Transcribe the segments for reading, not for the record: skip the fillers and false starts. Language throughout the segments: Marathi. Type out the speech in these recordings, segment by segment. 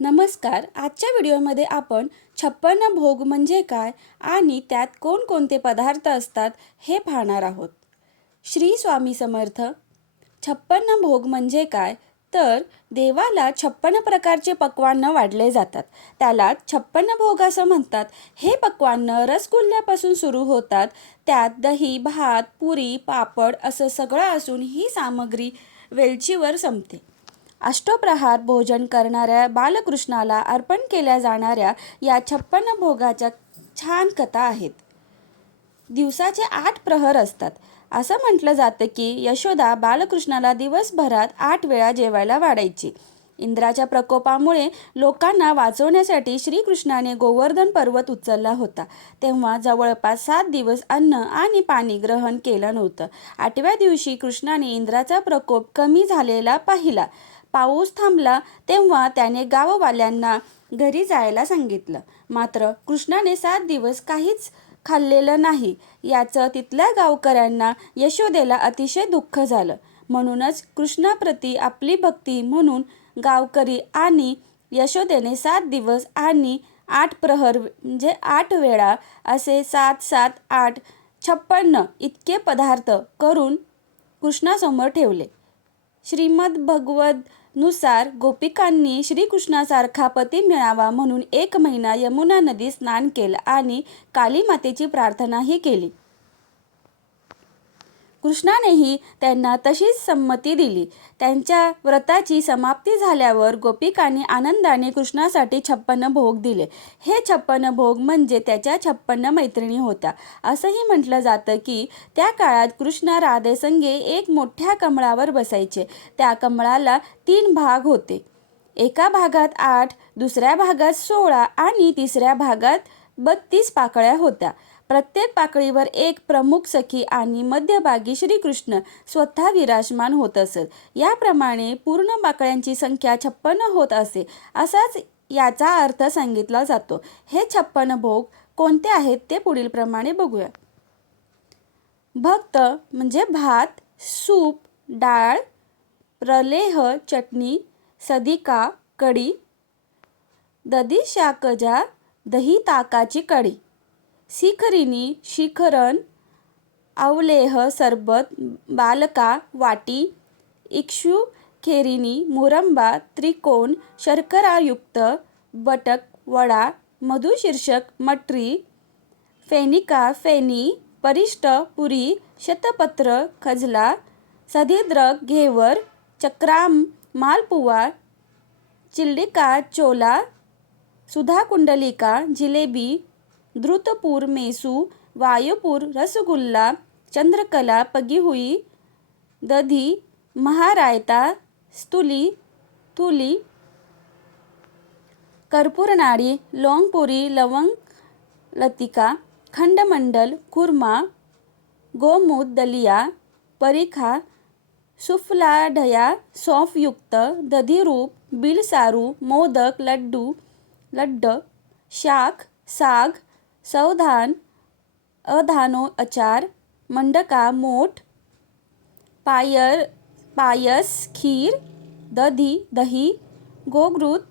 नमस्कार. आजच्या व्हिडिओमध्ये आपण 56 भोग म्हणजे काय आणि त्यात कोणकोणते पदार्थ असतात हे पाहणार आहोत. श्री स्वामी समर्थ. 56 भोग म्हणजे काय? तर देवाला 56 प्रकारचे पक्वान्न वाढले जातात. त्याला 56 भोग असं म्हणतात. हे पक्वान्न रसगुल्ल्यापासून सुरू होतात. त्यात दही, भात, पुरी, पापड असं सगळं असून ही सामग्री वेलचीवर संपते. अष्टप्रहार भोजन करणाऱ्या बालकृष्णाला अर्पण केल्या जाणाऱ्या या 56 भोगाच्या छान कथा आहेत. दिवसाचे 8 प्रहर असतात. असं म्हटलं जातं की यशोदा बालकृष्णाला दिवसभरात 8 वेळा जेवायला वाढायची. इंद्राच्या प्रकोपामुळे लोकांना वाचवण्यासाठी श्रीकृष्णाने गोवर्धन पर्वत उचलला होता. तेव्हा जवळपास 7 दिवस अन्न आणि पाणी ग्रहण केलं नव्हतं. 8व्या दिवशी कृष्णाने इंद्राचा प्रकोप कमी झालेला पाहिला. पाऊस थांबला तेव्हा त्याने गाववाल्यांना घरी जायला सांगितलं. मात्र कृष्णाने 7 दिवस काहीच खाल्लेलं नाही. याचं तिथल्या गावकऱ्यांना यशोदेला अतिशय दुःख झालं. म्हणूनच कृष्णाप्रती आपली भक्ती म्हणून गावकरी आणि यशोदेने 7 दिवस आणि 8 प्रहर म्हणजे 8 वेळा असे 7, 7, 8, 56 इतके पदार्थ करून कृष्णासमोर ठेवले. श्रीमद भगवद नुसार गोपिकांनी श्रीकृष्णासारखा पती मिळावा म्हणून 1 महिना यमुना नदी स्नान केलं आणि काली मातेची प्रार्थनाही केली. कृष्णानेही त्यांना तशीच संमती दिली. त्यांच्या व्रताची समाप्ती झाल्यावर गोपिकांनी आनंदाने कृष्णासाठी 56 भोग दिले. हे 56 भोग म्हणजे त्याच्या 56 मैत्रिणी होत्या. असंही म्हटलं जातं की त्या काळात कृष्ण राधेसंगे एक मोठ्या कमळावर बसायचे. त्या कमळाला 3 भाग होते. एका भागात 8, दुसऱ्या भागात 16 आणि तिसऱ्या भागात 32 पाकळ्या होत्या. प्रत्येक पाकळीवर एक प्रमुख सखी आणि मध्यभागी श्रीकृष्ण स्वतः विराजमान होत असत. याप्रमाणे पूर्ण पाकळ्यांची संख्या 56 होत असे. असाच याचा अर्थ सांगितला जातो. हे 56 भोग कोणते आहेत ते पुढील प्रमाणे बघूया. भक्त म्हणजे भात, सूप, डाळ, प्रलेह, चटणी, सदिका, कढी, दधिशाकजा, दही ताकाची कढी, शिखरिणी, शिखरण, अवलेह, सरबत, बालका, वाटी, इक्षु, खेरिणी, मुरंबा, त्रिकोण, शर्करायुक्त, बटक, वडा, मधुशीर्षक, मटरी, फेनिका, फेनी, परिष्ट, पुरी, शतपत्र, खजला, सधिद्रक, घेवर, चक्राम, मालपुवा, चिल्लिका, चोला, सुधाकुंडलिका, जिलेबी, धृतपूर, मेसू, वायुपूर, रसगुल्ला, चंद्रकला, पगीहुई, दधी, महारायता, स्तुली, तुली, कर्पूरनाडी, लौंगपुरी, लवंग लतिका, खंडमंडल, खुर्मा, गोमूत, दलिया, परीखा, सुफलाढया, सौंफयुक्त, दधिरूप, बिलसारू, मोदक, लड्ड, शाख, साग, सौधान, अधानो, अचार, मंडका, मोठ, पायस, खीर, दही, गोघृत,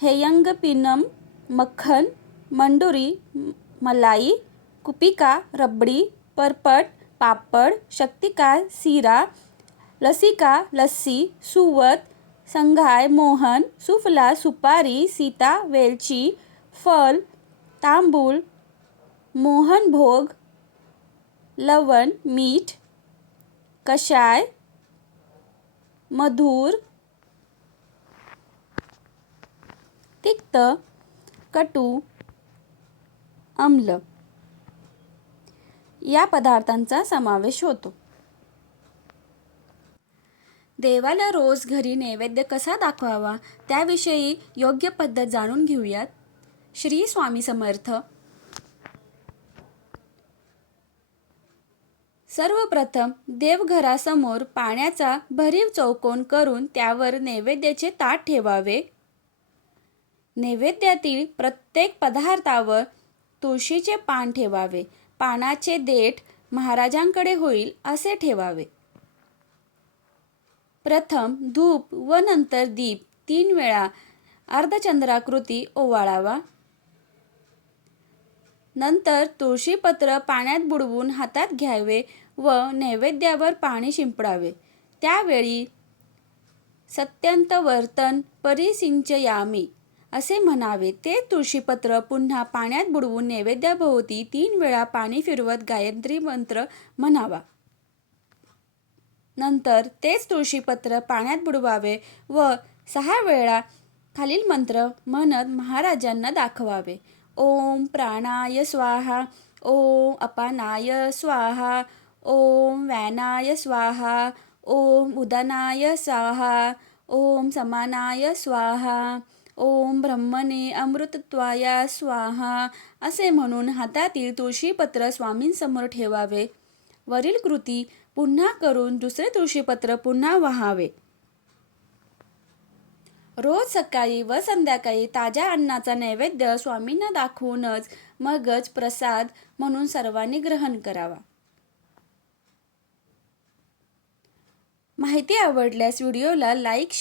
हेयंगपिनम, मक्खन, मंडुरी, मलाई, कुपिका, रबडी, परपट, पापड, शक्तिका, सीरा, लसिका, लस्सी, सुवत, संघाय, मोहन, सुफला, सुपारी, सीता, वेलची, फल, तांबूल, मोहन भोग, लवण, मीठ, कषाय, मधुर, तिक्त, कटू, आम्ल या पदार्थांचा समावेश होतो. देवाला रोज घरी नैवेद्य कसा दाखवावा त्याविषयी योग्य पद्धत जाणून घेऊयात. श्री स्वामी समर्थ. सर्वप्रथम देवघरासमोर पाण्याचा भरीव चौकोन करून त्यावर नैवेद्याचे ताट ठेवावे. नैवेद्यातील प्रत्येक पदार्थावर तुळशीचे पान ठेवावे. पानाचे देठ महाराजांकडे होईल असे ठेवावे. प्रथम धूप व नंतर दीप 3 वेळा अर्धचंद्राकृती ओवाळावा. नंतर तुळशीपत्र पाण्यात बुडवून हातात घ्यावे व नैवेद्यावर पाणी शिंपडावे. त्यावेळी सत्यंतवर्तन परिसिंचयामी असे म्हणावे. ते तुळशीपत्र पुन्हा पाण्यात बुडवून नैवेद्याभोवती 3 वेळा पाणी फिरवत गायत्री मंत्र म्हणावा. नंतर तेच तुळशीपत्र पाण्यात बुडवावे व 6 वेळा खालील मंत्र म्हणत महाराजांना दाखवावे. ओम प्राणाय स्वाहा, ओम अपानाय स्वाहा, ओम व्यानाय स्वाहा, ओम उदानाय स्वाहा, ओम समानाय स्वाहा, ओम ब्रह्मणे अमृतत्वाय स्वाहा असे म्हणून हातातील तुळशीपत्र स्वामींसमोर ठेवावे. वरील कृती पुन्हा करून दुसरे तुळशीपत्र पुन्हा वहावे. रोज सकाळी व संध्याकाळी ताज्या अन्नाचा नैवेद्य स्वामींना दाखवूनच मगच प्रसाद म्हणून सर्वांनी ग्रहण करावा. माहिती आवडल्यास व्हिडिओला लाईक